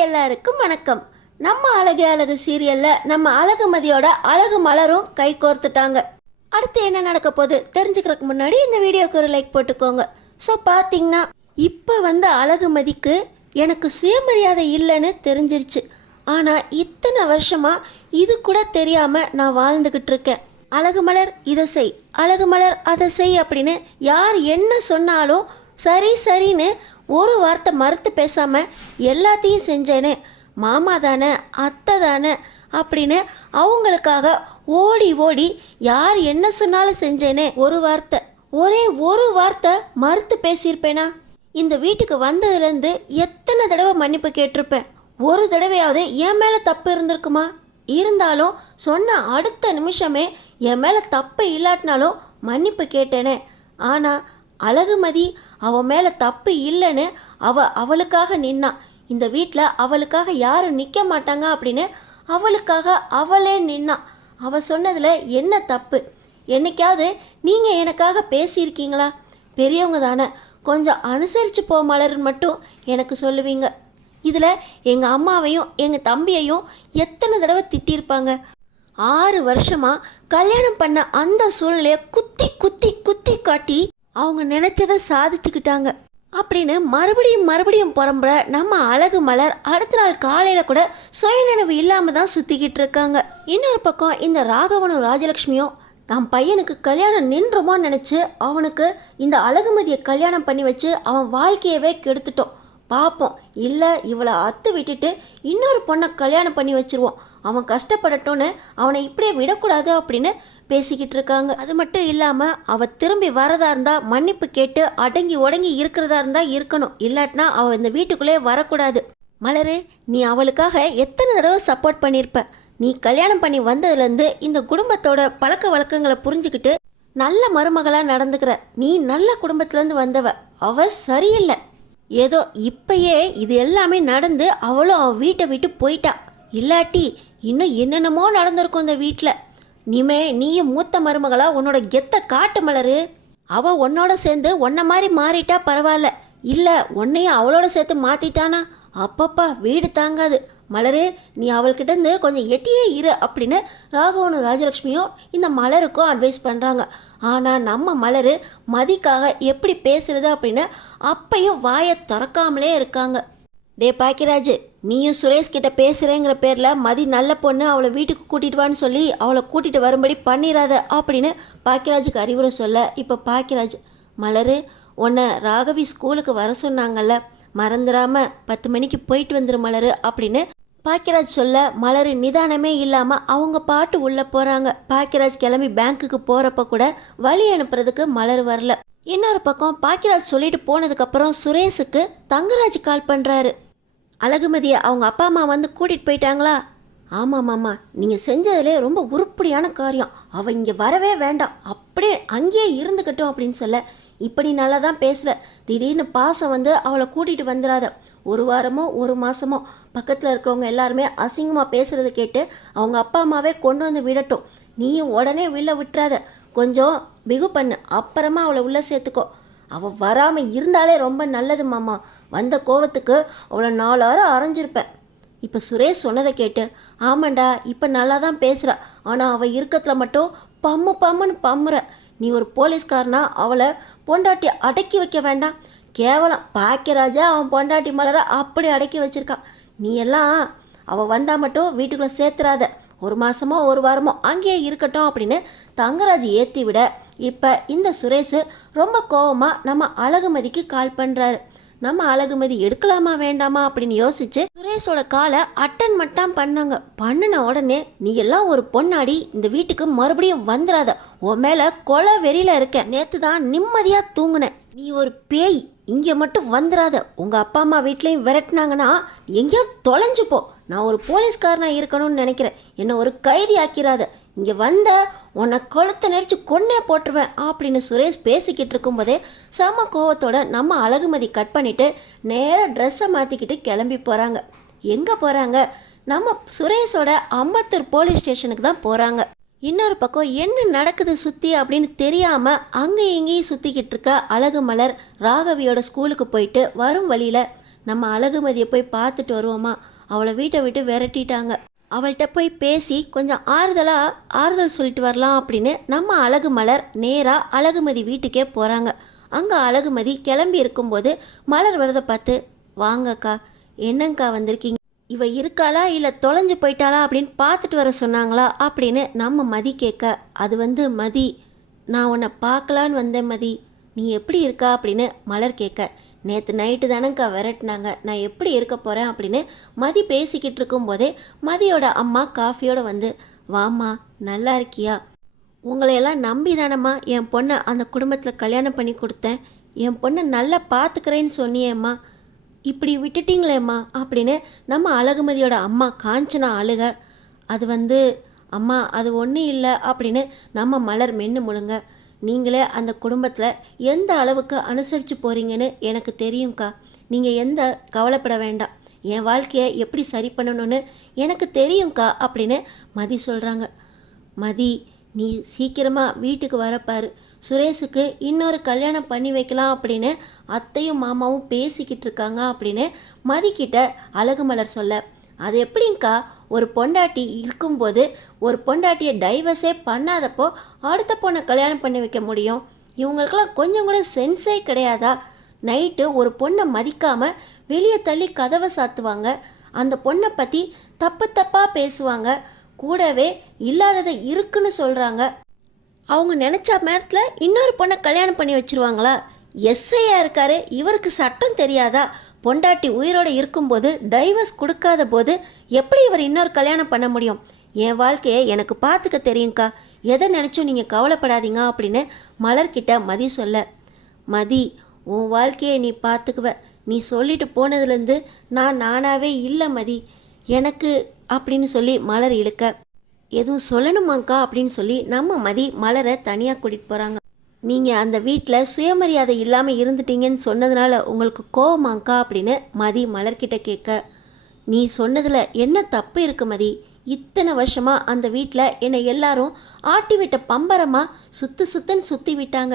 எல்லாருக்கும் வணக்கம். நம்ம அழகு அழகு சீரியல்ல நம்ம அழகுமதியோட அழகு மலரும் கை கோர்த்துட்டாங்க. அடுத்து என்ன நடக்க போகுது தெரிஞ்சுக்கிறதுக்கு முன்னாடி இந்த வீடியோக்கு ஒரு லைக் போட்டுக்கோங்க. ஸோ பார்த்தீங்கன்னா இப்போ வந்து அழகுமதிக்கு எனக்கு சுயமரியாதை இல்லைன்னு தெரிஞ்சிருச்சு. ஆனால் இத்தனை வருஷமா இது கூட தெரியாமல் நான் வாழ்ந்துக்கிட்டு இருக்கேன். அழகு மலர் இதை செய், அழகு மலர் அதை செய் அப்படின்னு யார் என்ன சொன்னாலும் சரி சரின்னு ஒரு வார்த்தை மறுத்து பேசாமல் எல்லாத்தையும் செஞ்சேனே. மாமா தானே அத்தை தானே அப்படின்னு அவங்களுக்காக ஓடி ஓடி யார் என்ன சொன்னாலும் செஞ்சேனே. ஒரே ஒரு வார்த்தை மறுத்து பேசியிருப்பேனா? இந்த வீட்டுக்கு வந்ததுலேருந்து எத்தனை தடவை மன்னிப்பு கேட்டிருப்பேன். ஒரு தடவையாவது என் மேலே தப்பு இருந்திருக்குமா? இருந்தாலும் சொன்ன அடுத்த நிமிஷமே என் மேலே தப்பு இல்லாட்டினாலும் மன்னிப்பு கேட்டேனே. ஆனால் அழகுமதி அவன் மேலே தப்பு இல்லைன்னு அவளுக்காக நின்னா. இந்த வீட்டில் அவளுக்காக யாரும் நிற்க மாட்டாங்க அப்படின்னு அவளுக்காக அவளே நின்னா. அவள் சொன்னதில் என்ன தப்பு? என்னைக்காவது நீங்கள் எனக்காக பேசியிருக்கீங்களா? பெரியவங்க தானே, கொஞ்சம் அனுசரித்து போ மலர்னு மட்டும் எனக்கு சொல்லுவீங்க. இதில் எங்கள் அம்மாவையும் எங்கள் தம்பியையும் எத்தனை தடவை திட்டியிருப்பாங்க. 6 வருஷமாக கல்யாணம் பண்ண அந்த சூழ்நிலையை குத்தி குத்தி குத்தி காட்டி அவங்க நினச்சதை சாதிச்சுக்கிட்டாங்க அப்படின்னு மறுபடியும் புறம்புற நம்ம அழகு மலர் அடுத்த நாள் காலையில் கூட சுயநினைவு இல்லாமல் தான் சுற்றிக்கிட்டு இருக்காங்க. இன்னொரு பக்கம் இந்த ராகவனும் ராஜலக்ஷ்மியும் தன் பையனுக்கு கல்யாணம் நின்றுமோன்னு நினச்சி அவனுக்கு இந்த அழகுமதியை கல்யாணம் பண்ணி வச்சு அவன் வாழ்க்கையவே கெடுத்துட்டோம். பார்ப்போம், இல்லை இவளை அத்து விட்டுட்டு இன்னொரு பொண்ணை கல்யாணம் பண்ணி வச்சுருவோம், அவன் கஷ்டப்படட்டும்னு அவனை இப்படியே விடக்கூடாது அப்படின்னு பேசிக்கிட்டு இருக்காங்க. அது மட்டும் இல்லாமல் அவள் திரும்பி வரதா இருந்தால் மன்னிப்பு கேட்டு அடங்கி உடங்கி இருக்கிறதா இருந்தால் இருக்கணும், இல்லாட்டினா அவள் இந்த வீட்டுக்குள்ளே வரக்கூடாது. மலரு, நீ அவளுக்காக எத்தனை தடவை சப்போர்ட் பண்ணியிருப்ப. நீ கல்யாணம் பண்ணி வந்ததுலேருந்து இந்த குடும்பத்தோட பழக்க வழக்கங்களை புரிஞ்சுக்கிட்டு நல்ல மருமகளாக நடந்துக்கிற. நீ நல்ல குடும்பத்துலேருந்து வந்தவ, அவள் சரியில்லை. ஏதோ இப்பயே இது எல்லாமே நடந்து அவளும் அவள் வீட்டை விட்டு போயிட்டா. இல்லாட்டி இன்னும் என்னென்னமோ நடந்திருக்கும் இந்த வீட்டில். நீயும் மூத்த மருமகளா உன்னோட கெத்தை காட்டு மலரு. அவள் உன்னோட சேர்ந்து உன்ன மாதிரி மாறிட்டா பரவாயில்ல, இல்லை உன்னையும் அவளோட சேர்த்து மாற்றிட்டானா அப்பப்பா வீடு தாங்காது. மலரு, நீ அவள்கிட்டருந்து கொஞ்சம் எட்டியே இரு அப்படின்னு ராகவனும் ராஜலக்ஷ்மியும் இந்த மலருக்கும் அட்வைஸ் பண்ணுறாங்க. ஆனால் நம்ம மலரு மதிக்காக எப்படி பேசுறது அப்படின்னு அப்பையும் வாயை திறக்காமலே இருக்காங்க. டே பாக்கியராஜ், நீயும் சுரேஷ் கிட்ட பேசுகிறேங்கிற பேரில் மதி நல்ல பொண்ணு, அவளை வீட்டுக்கு கூட்டிகிட்டு வான்னு சொல்லி அவளை கூட்டிகிட்டு வரும்படி பண்ணிடாத அப்படின்னு பாக்கியராஜுக்கு அறிவுரை சொல்ல, இப்போ பாக்கியராஜ், மலரு உன்னை ராகவி ஸ்கூலுக்கு வர சொன்னாங்கல்ல, மறந்துடாமல் 10 மணிக்கு போயிட்டு வந்துரு மலரு அப்படின்னு பாக்கியராஜ் சொல்ல, மலரு நிதானமே இல்லாமல் அவங்க பாட்டு உள்ளே போகிறாங்க. பாக்கியராஜ் கிளம்பி பேங்க்குக்கு போகிறப்ப கூட வழி அனுப்புறதுக்கு மலர் வரல. இன்னொரு பக்கம் பாக்கியராஜ் சொல்லிட்டு போனதுக்கப்புறம் சுரேஷுக்கு தங்கராஜ் கால் பண்ணுறாரு. அழகுமதியை அவங்க அப்பா அம்மா வந்து கூட்டிகிட்டு போயிட்டாங்களா? ஆமாம் மாமா, நீங்கள் செஞ்சதிலே ரொம்ப உருப்படியான காரியம், அவள் இங்கே வரவே வேண்டாம், அப்படியே அங்கேயே இருந்துக்கட்டும் அப்படின்னு சொல்ல, இப்படி நல்லா தான் பேசல, திடீர்னு பாசம் வந்து அவளை கூட்டிகிட்டு வந்துடாத. 1 வாரமோ 1 மாதமோ பக்கத்தில் இருக்கிறவங்க எல்லாருமே அசிங்கமாக பேசுகிறத கேட்டு அவங்க அப்பா அம்மாவே கொண்டு வந்து விடட்டும். நீயும் உடனே உள்ளே விட்டுறாத, கொஞ்சம் பிகு பண்ணு, அப்புறமா அவளை உள்ளே சேர்த்துக்கோ. அவள் வராமல் இருந்தாலே ரொம்ப நல்லது மாமா, வந்த கோவத்துக்கு அவளை 4 வாரம் அரைஞ்சிருப்பேன். இப்போ சுரேஷ் சொன்னதை கேட்டு, ஆமாண்டா இப்போ நல்லா தான் பேசுகிறா, ஆனால் அவள் இருக்கத்தில் மட்டும் பம்முன்னு பம்முற. நீ ஒரு போலீஸ்காரனா அவளை பொண்டாட்டி அடக்கி வைக்க வேண்டாம். கேவலம் பாக்கியராஜா அவன் பொண்டாட்டி மலரை அப்படி அடக்கி வச்சிருக்கான். நீ எல்லாம் அவள் வந்தால் மட்டும் வீட்டுக்குள்ளே சேர்த்துறாத, 1 மாதமோ 1 வாரமோ அங்கேயே இருக்கட்டும் அப்படின்னு தங்கராஜ் ஏற்றி விட, இப்போ இந்த சுரேஷ் ரொம்ப கோவமாக நம்ம அழகுமதிக்கு கால் பண்ணுறாரு. நம்ம அழகுமதி எடுக்கலாமா வேண்டாமா அப்படின்னு யோசிச்சு சுரேஷோட காலை அட்டன் மட்டும் பண்ணாங்க. பண்ணின உடனே, நீ எல்லாம் ஒரு பொண்ணாடி, இந்த வீட்டுக்கு மறுபடியும் வந்துடாத, உன் மேலே கொலை வெறியில் இருக்க, நேற்று தான் நிம்மதியாக தூங்குனேன், நீ ஒரு பேய், இங்கே மட்டும் வந்துடாத, உங்கள் அப்பா அம்மா வீட்லேயும் விரட்டினாங்கன்னா எங்கேயோ தொலைஞ்சு போ, நான் ஒரு போலீஸ்காரனாக இருக்கணும்னு நினைக்கிறேன், என்னை ஒரு கைதி ஆக்கிறாத, இங்கே வந்த உன்னை கொளுத்த நெரிச்சு கொன்னே போட்டுருவேன் அப்படின்னு சுரேஷ் பேசிக்கிட்டு இருக்கும்போதே செம கோவத்தோட நம்ம அழகுமதி கட் பண்ணிவிட்டு நேராக ட்ரெஸ்ஸை மாற்றிக்கிட்டு கிளம்பி போகிறாங்க. எங்கே போகிறாங்க? நம்ம சுரேஷோட அம்பத்தூர் போலீஸ் ஸ்டேஷனுக்கு தான் போகிறாங்க. இன்னொரு பக்கம் என்ன நடக்குது சுற்றி அப்படின்னு தெரியாமல் அங்கே இங்கேயும் சுற்றிக்கிட்டு இருக்க அழகு மலர் ராகவியோட ஸ்கூலுக்கு போயிட்டு வரும் வழியில் நம்ம அழகுமதியை போய் பார்த்துட்டு வருவோமா, அவளை வீட்டை விட்டு விரட்டிட்டாங்க. அவள்கிட்ட போய் பேசி கொஞ்சம் ஆறுதல் சொல்லிட்டு வரலாம் அப்படின்னு நம்ம அழகு மலர் நேராக அழகுமதி வீட்டுக்கே போகிறாங்க. அங்கே அழகுமதி கிளம்பி இருக்கும்போது மலர் வரதை பார்த்து, வாங்கக்கா, என்னங்கக்கா வந்திருக்கீங்க, இவ இருக்காளா இல்லை தொலைஞ்சு போயிட்டாளா அப்படின்னு பார்த்துட்டு வர சொன்னாங்களா அப்படின்னு நம்ம மதி கேட்க, அது மதி, நான் உன்னை பார்க்கலான்னு வந்தேன் மதி, நீ எப்படி இருக்கா அப்படின்னு மலர் கேட்க, நேற்று நைட்டு தானேக்கா விரட்டினாங்க, நான் எப்படி இருக்க போகிறேன் அப்படின்னு மதி பேசிக்கிட்டு இருக்கும்போதே மதியோட அம்மா காஃபியோடு வந்து, வாம்மா நல்லா இருக்கியா, உங்களையெல்லாம் நம்பி தானம்மா என் பொண்ணை அந்த குடும்பத்தில் கல்யாணம் பண்ணி கொடுத்தேன், என் பொண்ணை நல்லா பார்த்துக்கிறேன்னு சொன்னியேம்மா, இப்படி விட்டுட்டீங்களேம்மா அப்படின்னு நம்ம அழகுமதியோட அம்மா காஞ்சனா அழுக. அது அம்மா அது ஒன்றும் இல்லை அப்படின்னு நம்ம மலர் மென்று முழுங்க. நீங்களே அந்த குடும்பத்தில் எந்த அளவுக்கு அனுசரித்து போகிறீங்கன்னு எனக்கு தெரியும்க்கா, நீங்கள் எந்த கவலைப்பட வேண்டாம், என் வாழ்க்கையை எப்படி சரி பண்ணணும்னு எனக்கு தெரியும்க்கா அப்படின்னு மதி சொல்கிறாங்க. மதி, நீ சீக்கிரமாக வீட்டுக்கு வரப்பாரு, சுரேஷுக்கு இன்னொரு கல்யாணம் பண்ணி வைக்கலாம் அப்படின்னு அத்தையும் மாமாவும் பேசிக்கிட்டு இருக்காங்க அப்படின்னு மதிக்கிட்ட அழகுமலர் சொல்ல, அது எப்படிங்க்கா, ஒரு பொண்டாட்டி இருக்கும்போது ஒரு பொண்டாட்டியை டைவர்ஸே பண்ணாதப்போ அடுத்த பொண்ணை கல்யாணம் பண்ணி வைக்க முடியும், இவங்களுக்கெல்லாம் கொஞ்சம் கூட சென்ஸே கிடையாதா, நைட்டு ஒரு பொண்ணை மதிக்காமல் வெளியே தள்ளி கதவை சாத்துவாங்க, அந்த பொண்ணை பற்றி தப்பாக பேசுவாங்க, கூடவே இல்லாததை இருக்குன்னு சொல்கிறாங்க, அவங்க நினச்ச நேரத்தில் இன்னொரு பொண்ணை கல்யாணம் பண்ணி வச்சுருவாங்களா, எஸ்ஐயா இருக்காரு, இவருக்கு சட்டம் தெரியாதா, பொண்டாட்டி உயிரோடு இருக்கும்போது டைவர்ஸ் கொடுக்காத போது எப்படி இவர் இன்னொரு கல்யாணம் பண்ண முடியும், என் வாழ்க்கையை எனக்கு பார்த்துக்க தெரியுங்க்கா, எதை நினச்சும் நீங்கள் கவலைப்படாதீங்க அப்படின்னு மலர்கிட்ட மதி சொல்ல, மதி, உன் வாழ்க்கையை நீ பார்த்துக்குவ, நீ சொல்லிட்டு போனதுலேருந்து நானாகவே இல்லை மதி எனக்கு அப்படின்னு சொல்லி மலர் இழுக்க, எதுவும் சொல்லணுமாங்க்கா அப்படின்னு சொல்லி நம்ம மதி மலரை தனியாக கூட்டிகிட்டு போகிறாங்க. நீங்கள் அந்த வீட்டில் சுயமரியாதை இல்லாமல் இருந்துட்டீங்கன்னு சொன்னதுனால உங்களுக்கு கோவமாங்க்கா அப்படின்னு மதி மலர்கிட்ட கேட்க, நீ சொன்னதில் என்ன தப்பு இருக்கு மதி, இத்தனை வருஷமாக அந்த வீட்டில் என்னை எல்லாரும் ஆட்டி விட்ட பம்பரமாக சுற்றுன்னு சுற்றி விட்டாங்க,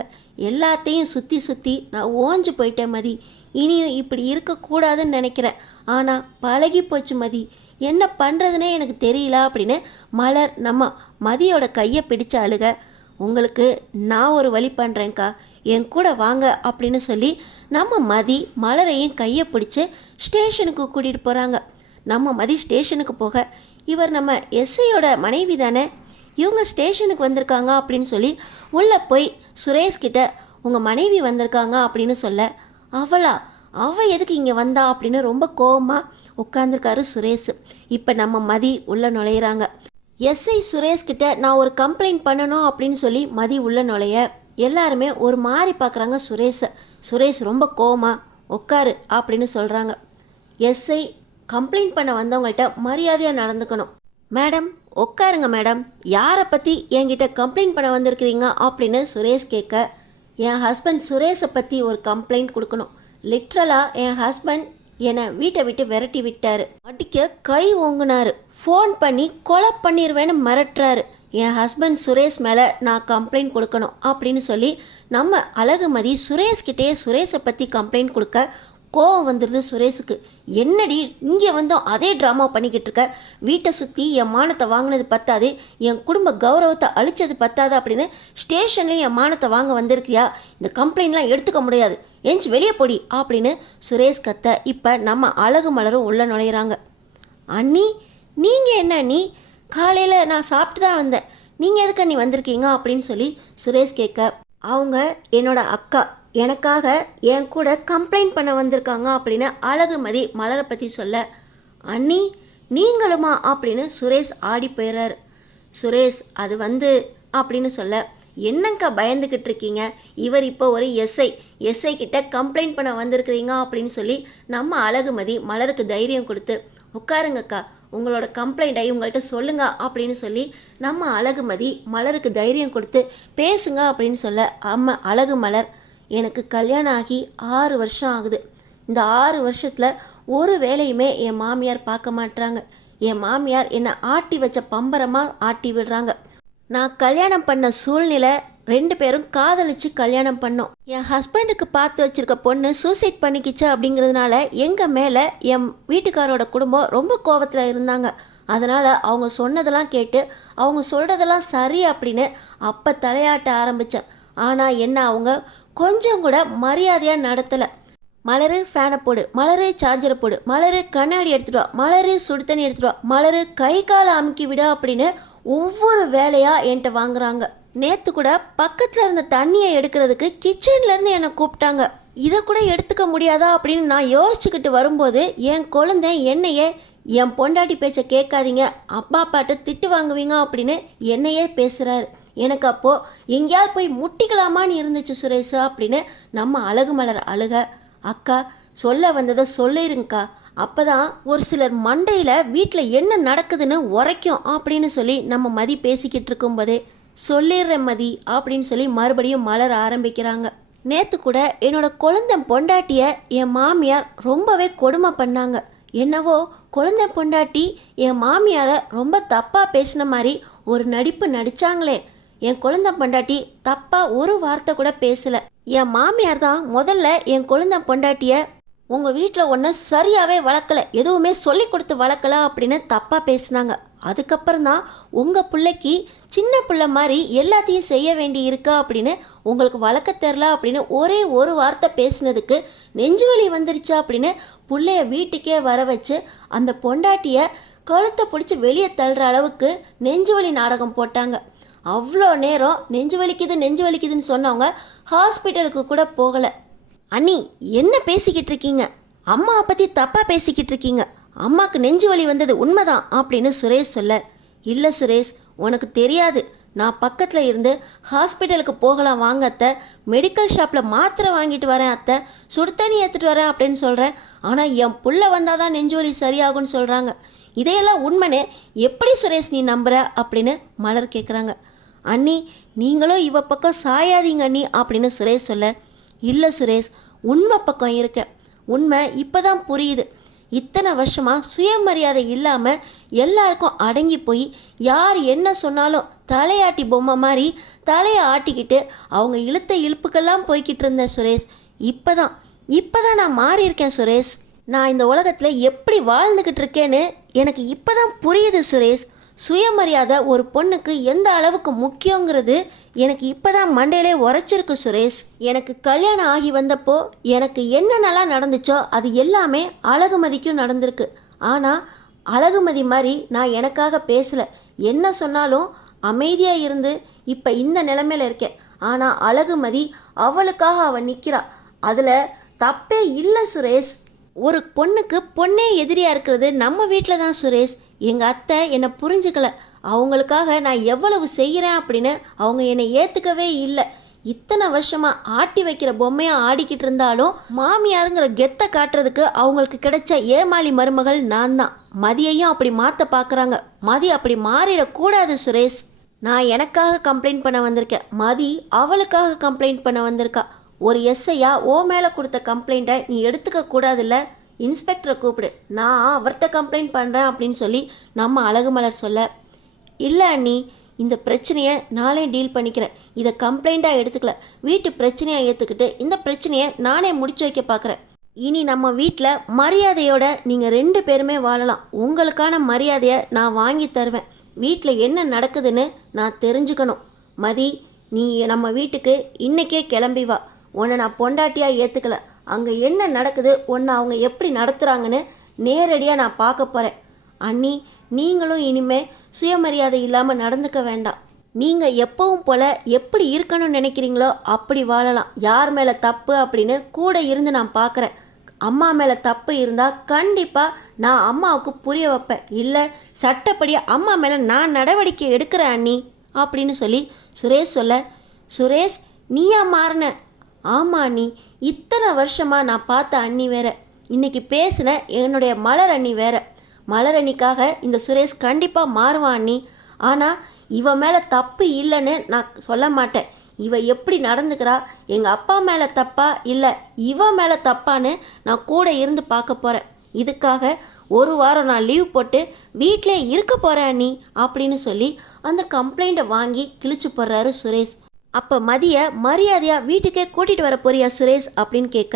எல்லாத்தையும் சுற்றி நான் ஓஞ்சு போயிட்டேன் மதி, இனியும் இப்படி இருக்கக்கூடாதுன்னு நினைக்கிறேன், ஆனால் பழகி போச்சு மதி, என்ன பண்ணுறதுனே எனக்கு தெரியல அப்படின்னு மலர் நம்ம மதியோட கையை பிடிச்ச அழுக, உங்களுக்கு நான் ஒரு வழி பண்ணுறேங்க்கா, என் கூட வாங்க அப்படின்னு சொல்லி நம்ம மதி மலரையும் கையை பிடிச்சி ஸ்டேஷனுக்கு கூட்டிகிட்டு போகிறாங்க. நம்ம மதி ஸ்டேஷனுக்கு போக, இவர் நம்ம எஸ்ஐயோட மனைவி தானே, இவங்க ஸ்டேஷனுக்கு வந்திருக்காங்க அப்படின்னு சொல்லி உள்ளே போய் சுரேஷ்கிட்ட உங்கள் மனைவி வந்திருக்காங்க அப்படின்னு சொல்ல, அவள் எதுக்கு இங்கே வந்தா அப்படின்னு ரொம்ப கோவமாக உட்காந்துருக்காரு சுரேஷ். இப்போ நம்ம மதி உள்ளே நுழையிறாங்க. எஸ்ஐ சுரேஷ்கிட்ட நான் ஒரு கம்ப்ளைண்ட் பண்ணணும் அப்படின்னு சொல்லி மதி உள்ளே நுழைய எல்லாருமே ஒரு மாதிரி பார்க்குறாங்க சுரேஷ் ரொம்ப கோவமா உட்காரு அப்படின்னு சொல்கிறாங்க. எஸ்ஐ கம்ப்ளைண்ட் பண்ண வந்தவங்கள்ட்ட மரியாதையாக நடந்துக்கணும். மேடம் உட்காருங்க மேடம், யாரை பற்றி என்கிட்ட கம்ப்ளைண்ட் பண்ண வந்திருக்கிறீங்க அப்படின்னு சுரேஷ் கேட்க, என் ஹஸ்பண்ட் சுரேஷை பற்றி ஒரு கம்ப்ளைண்ட் கொடுக்கணும், லிட்ரலாக என் ஹஸ்பண்ட் என்னை வீட்டை விட்டு விரட்டி விட்டாரு, அடிக்க கை ஓங்குனாரு, ஃபோன் பண்ணி கொலை பண்ணிடுவேன்னு மிரட்டுறாரு, என் ஹஸ்பண்ட் சுரேஷ் மேலே நான் கம்ப்ளைண்ட் கொடுக்கணும் அப்படின்னு சொல்லி நம்ம அழகுமதி சுரேஷ்கிட்டே சுரேஷை பற்றி கம்ப்ளைண்ட் கொடுக்க கோவம் வந்துடுது சுரேஷுக்கு. என்னடி இங்கே வந்தோம் அதே ட்ராமா பண்ணிக்கிட்டு இருக்க, வீட்டை சுற்றி என் மானத்தை வாங்கினது பத்தாது, என் குடும்ப கௌரவத்தை அழிச்சது பத்தாது அப்படின்னு ஸ்டேஷன்லேயும் என் மானத்தை வாங்க வந்திருக்கியா, இந்த கம்ப்ளைண்ட்லாம் எடுத்துக்க முடியாது, எஞ்சி வெளியே போடி அப்படின்னு சுரேஷ் கத்த. இப்போ நம்ம அழகு மலரும் உள்ளே நுழையிறாங்க. அண்ணி நீங்கள் என்ன அண்ணி, காலையில் நான் சாப்பிட்டு தான் வந்தேன், நீங்கள் எதுக்கு அண்ணி வந்திருக்கீங்க அப்படின்னு சொல்லி சுரேஷ் கேட்க, அவங்க என்னோட அக்கா, எனக்காக என் கூட கம்ப்ளைண்ட் பண்ண வந்திருக்காங்க அப்படின்னு அழகுமதி மலரை பற்றி சொல்ல, அண்ணி நீங்களுமா அப்படின்னு சுரேஷ் ஆடி போயிடுறாரு. சுரேஷ் அது அப்படின்னு சொல்ல, என்னங்கக்கா பயந்துக்கிட்டு இருக்கீங்க, இவர் இப்போ ஒரு எஸ்ஐ கிட்ட கம்ப்ளைண்ட் பண்ண வந்திருக்கிறீங்க அப்படின்னு சொல்லி நம்ம அழகுமதி மலருக்கு தைரியம் கொடுத்து, உட்காருங்கக்கா உங்களோட கம்ப்ளைண்ட்டை இவங்கள்ட்ட சொல்லுங்க அப்படின்னு சொல்லி நம்ம அழகுமதி மலருக்கு தைரியம் கொடுத்து பேசுங்க அப்படின்னு சொல்ல, அழகு மலர், எனக்கு கல்யாணம் ஆகி 6 வருஷம் ஆகுது, இந்த 6 வருஷத்தில் ஒரு வேலையுமே என் மாமியார் பார்க்க மாட்டுறாங்க, என் மாமியார் என்னை ஆட்டி வச்ச பம்பரமாக ஆட்டி விடுறாங்க, நான் கல்யாணம் பண்ண சூழ்நிலை 2 பேரும் காதலிச்சு கல்யாணம் பண்ணோம். என் ஹஸ்பண்டுக்கு பார்த்து வச்சிருக்க பொண்ணு சூசைட் பண்ணிக்கிச்சு அப்படிங்கிறதுனால எங்கள் மேலே என் வீட்டுக்காரோட குடும்பம் ரொம்ப கோபத்தில் இருந்தாங்க. அதனால் அவங்க சொன்னதெல்லாம் கேட்டு அவங்க சொல்கிறதெல்லாம் சரி அப்படின்னு அப்போ தலையாட்ட ஆரம்பித்தேன். ஆனால் என்ன அவங்க கொஞ்சம் கூட மரியாதையாக நடத்தலை. மலரு ஃபேனை போடு, மலரு சார்ஜரை போடு, மலரு கண்ணாடி எடுத்துகிட்டு வா, மலரு சுடு தண்ணி எடுத்துகிட்டு வா, மலரு கை காலை அமுக்கி விட அப்படின்னு ஒவ்வொரு வேலையாக என்கிட்ட வாங்குறாங்க. நேற்று கூட பக்கத்தில் இருந்த தண்ணியை எடுக்கிறதுக்கு கிச்சன்லேருந்து என்னை கூப்பிட்டாங்க. இதை கூட எடுத்துக்க முடியாதா அப்படின்னு நான் யோசிச்சுக்கிட்டு வரும்போது என் குழந்தை என்னையே என் பொண்டாட்டி பேச்சை கேட்காதீங்க, அப்பா அப்பாட்ட திட்டு வாங்குவீங்க அப்படின்னு என்னையே பேசுகிறாரு. எனக்கு அப்போது எங்கேயாவது போய் முட்டிக்கலாமான்னு இருந்துச்சு சுரேஷ் அப்படின்னு நம்ம அழகு மலர் அழுக. அக்கா சொல்ல வந்ததை சொல்லிருங்கக்கா, அப்போ தான் ஒரு சிலர் மண்டையில் வீட்டில் என்ன நடக்குதுன்னு உரைக்கும் அப்படின்னு சொல்லி நம்ம மதி பேசிக்கிட்டு இருக்கும்போதே சொல்லிடுறேன் மதி அப்படின்னு சொல்லி மறுபடியும் மலர ஆரம்பிக்கிறாங்க. நேற்று கூட என்னோட குழந்தை பொண்டாட்டியை என் மாமியார் ரொம்பவே கொடுமை பண்ணாங்க. என்னவோ குழந்தை பொண்டாட்டி என் மாமியாரை ரொம்ப தப்பாக பேசின மாதிரி ஒரு நடிப்பு நடித்தாங்களே. என் குழந்தை பொண்டாட்டி தப்பாக ஒரு வார்த்தை கூட பேசலை. என் மாமியார் தான் முதல்ல என் குழந்தை பொண்டாட்டியை உங்கள் வீட்டில் ஒன்று சரியாகவே வளர்க்கலை, எதுவுமே சொல்லி கொடுத்து வளர்க்கலை அப்படின்னு தப்பாக பேசினாங்க. அதுக்கப்புறம் தான் உங்கள் பிள்ளைக்கு சின்ன பிள்ளை மாதிரி எல்லாத்தையும் செய்ய வேண்டி இருக்கா அப்படின்னு உங்களுக்கு வளர்க்க தெரில அப்படின்னு ஒரே ஒரு வார்த்தை பேசினதுக்கு நெஞ்சுவலி வந்துருச்சு அப்படின்னு பிள்ளைய வீட்டுக்கே வர வச்சு அந்த பொண்டாட்டியை கழுத்தை பிடிச்சி வெளியே தள்ளுற அளவுக்கு நெஞ்சுவலி நாடகம் போட்டாங்க. அவ்வளோ நேரம் நெஞ்சு வலிக்குதுன்னு சொன்னவங்க ஹாஸ்பிட்டலுக்கு கூட போகலை. அண்ணி என்ன பேசிக்கிட்டு இருக்கீங்க, அம்மாவை பற்றி தப்பாக பேசிக்கிட்டு இருக்கீங்க, அம்மாவுக்கு நெஞ்சு வலி வந்தது உண்மைதான் அப்படின்னு சுரேஷ் சொல்ல, இல்லை சுரேஷ் உனக்கு தெரியாது, நான் பக்கத்தில் இருந்து ஹாஸ்பிட்டலுக்கு போகலாம் வாங்க அத்தை, மெடிக்கல் ஷாப்பில் மாத்திரை வாங்கிட்டு வரேன் அத்தை, சுடு தண்ணி ஏற்றுட்டு வரேன் அப்படின்னு சொல்கிறேன், ஆனால் என் புள்ள வந்தால் தான் நெஞ்சு வலி சரியாகும்னு சொல்கிறாங்க. இதையெல்லாம் உண்மைன்னு எப்படி சுரேஷ் நீ நம்புற அப்படின்னு மலர் கேட்குறாங்க. அண்ணி நீங்களும் இவ பக்கம் சாயாதீங்க அண்ணி அப்படின்னு சுரேஷ் சொல்ல, இல்லை சுரேஷ் உண்மை பக்கம் இருக்க, உண்மை இப்போ தான் புரியுது. இத்தனை வருஷமாக சுயமரியாதை இல்லாமல் எல்லாருக்கும் அடங்கி போய் யார் என்ன சொன்னாலும் தலையாட்டி பொம்மை மாதிரி தலையை ஆட்டிக்கிட்டு அவங்க இழுத்த இழுப்புக்கெல்லாம் போய்கிட்டு இருந்தேன் சுரேஷ். இப்போ தான் நான் மாறி இருக்கேன் சுரேஷ். நான் இந்த உலகத்தில் எப்படி வாழ்ந்துக்கிட்டு இருக்கேன்னு எனக்கு இப்போ தான் புரியுது சுரேஷ். சுயமரியாதை ஒரு பொண்ணுக்கு எந்த அளவுக்கு முக்கியங்கிறது எனக்கு இப்போ தான் மண்டையிலே உரைச்சிருக்கு சுரேஷ். எனக்கு கல்யாணம் ஆகி வந்தப்போ எனக்கு என்னென்னலாம் நடந்துச்சோ அது எல்லாமே அழகுமதிக்கும் நடந்திருக்கு. ஆனால் அழகுமதி மாதிரி நான் எனக்காக பேசலை, என்ன சொன்னாலும் அமைதியாக இருந்து இப்போ இந்த நிலைமையில் இருக்கேன். ஆனால் அழகுமதி அவளுக்காக அவள் நிற்கிறா, அதில் தப்பே இல்லை சுரேஷ். ஒரு பொண்ணுக்கு பொண்ணே எதிரியாக இருக்கிறது நம்ம வீட்டில் தான் சுரேஷ். எங்கள் அத்தை என்னை புரிஞ்சுக்கல, அவங்களுக்காக நான் எவ்வளவு செய்கிறேன் அப்படின்னு அவங்க என்னை ஏற்றுக்கவே இல்லை. இத்தனை வருஷமாக ஆட்டி வைக்கிற பொம்மையாக ஆடிக்கிட்டு இருந்தாலும் மாமியாருங்கிற கெத்தை காட்டுறதுக்கு அவங்களுக்கு கிடைச்ச ஏமாளி மருமகள் நான் தான். மதியையும் அப்படி மாற்ற பார்க்குறாங்க, மதி அப்படி மாறிடக்கூடாது சுரேஷ். நான் எனக்காக கம்ப்ளைண்ட் பண்ண வந்திருக்கேன், மதி அவளுக்காக கம்ப்ளைண்ட் பண்ண வந்திருக்கா. ஒரு எஸ்ஐயா ஓ மேலே கொடுத்த கம்ப்ளைண்ட்டை நீ எடுத்துக்க கூடாதுல்ல, இன்ஸ்பெக்டரை கூப்பிடு, நான் அவர்கிட்ட கம்ப்ளைண்ட் பண்ணுறேன் அப்படின்னு சொல்லி நம்ம அழகுமலர் சொல்ல, இல்லை அண்ணி இந்த பிரச்சனையை நானே டீல் பண்ணிக்கிறேன், இதை கம்ப்ளைண்ட்டாக எடுத்துக்கல, வீட்டு பிரச்சனையாக ஏற்றுக்கிட்டு இந்த பிரச்சனையை நானே முடிச்சு வைக்க பார்க்குறேன். இனி நம்ம வீட்டில் மரியாதையோட நீங்கள் 2 பேருமே வாழலாம், உங்களுக்கான மரியாதையை நான் வாங்கி தருவேன். வீட்டில் என்ன நடக்குதுன்னு நான் தெரிஞ்சுக்கணும். மதி நீ நம்ம வீட்டுக்கு இன்றைக்கே கிளம்பி வா, உன்னை நான் பொண்டாட்டியாக ஏற்றுக்கல, அங்கே என்ன நடக்குது, உன்னை அவங்க எப்படி நடத்துகிறாங்கன்னு நேரடியாக நான் பார்க்க போகிறேன். அண்ணி நீங்களும் இனிமேல் சுயமரியாதை இல்லாமல் நடந்துக்க வேண்டாம். நீங்கள் எப்பவும் போல் எப்படி இருக்கணும்னு நினைக்கிறீங்களோ அப்படி வாழலாம். யார் மேலே தப்பு அப்படின்னு கூட இருந்து நான் பார்க்குறேன். அம்மா மேலே தப்பு இருந்தால் கண்டிப்பாக நான் அம்மாவுக்கு புரிய வைப்பேன், இல்லை சட்டப்படி அம்மா மேலே நான் நடவடிக்கை எடுக்கிறேன் அண்ணி அப்படின்னு சொல்லி சுரேஷ் சொல்ல, சுரேஷ் நீயா மாறின? ஆமாம் அண்ணி, இத்தனை வருஷமாக நான் பார்த்த அண்ணி வேற, இன்றைக்கி பேசின என்னுடைய மலர் அண்ணி வேற. மலர் அண்ணிக்காக இந்த சுரேஷ் கண்டிப்பாக மாறுவான் அண்ணி. ஆனால் இவ மேலே தப்பு இல்லைன்னு நான் சொல்ல மாட்டேன். இவ எப்படி நடந்துக்கிறா, எங்கள் அப்பா மேலே தப்பா இல்லை இவ மேலே தப்பான்னு நான் கூட இருந்து பார்க்க போகிறேன். இதுக்காக 1 வாரம் நான் லீவ் போட்டு வீட்டிலே இருக்க போகிறேன் அண்ணி அப்படின்னு சொல்லி அந்த கம்ப்ளைண்ட்டை வாங்கி கிழிச்சு போடுறாரு சுரேஷ். அப்போ மதிய மரியாதையாக வீட்டுக்கே கூட்டிகிட்டு வர போறியா சுரேஷ் அப்படின்னு கேட்க,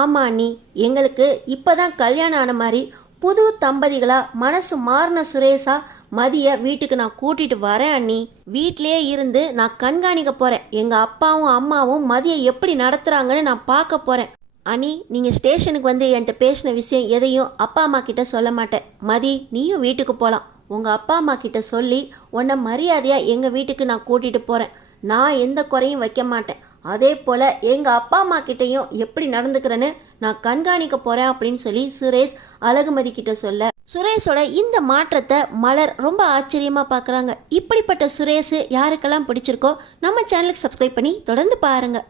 ஆமா அண்ணி, எங்களுக்கு இப்போ தான் கல்யாணம் ஆன மாதிரி புது தம்பதிகளாக மனசு மாறின சுரேஷா மதிய வீட்டுக்கு நான் கூட்டிகிட்டு வரேன் அண்ணி. வீட்டிலே இருந்து நான் கண்காணிக்க போகிறேன். எங்கள் அப்பாவும் அம்மாவும் மதியை எப்படி நடத்துகிறாங்கன்னு நான் பார்க்க போகிறேன். அண்ணி, நீங்கள் ஸ்டேஷனுக்கு வந்து என்கிட்ட பேசின விஷயம் எதையும் அப்பா அம்மா கிட்ட சொல்ல மாட்டேன். மதி, நீயும் வீட்டுக்கு போகலாம். உங்கள் அப்பா அம்மா கிட்ட சொல்லி உன்னை மரியாதையாக எங்கள் வீட்டுக்கு நான் கூட்டிகிட்டு போகிறேன். நான் எந்த குறையும் வைக்க மாட்டேன். அதே போல் எங்கள் அப்பா அம்மா கிட்டேயும் எப்படி நடந்துக்கிறேன்னு நான் கண்காணிக்க போகிறேன் அப்படின்னு சொல்லி சுரேஷ் அழகுமதி கிட்ட சொல்ல, சுரேஷோட இந்த மாற்றத்தை மலர் ரொம்ப ஆச்சரியமாக பார்க்குறாங்க. இப்படிப்பட்ட சுரேஷ் யாருக்கெல்லாம் பிடிச்சிருக்கோ நம்ம சேனலுக்கு சப்ஸ்கிரைப் பண்ணி தொடர்ந்து பாருங்கள்.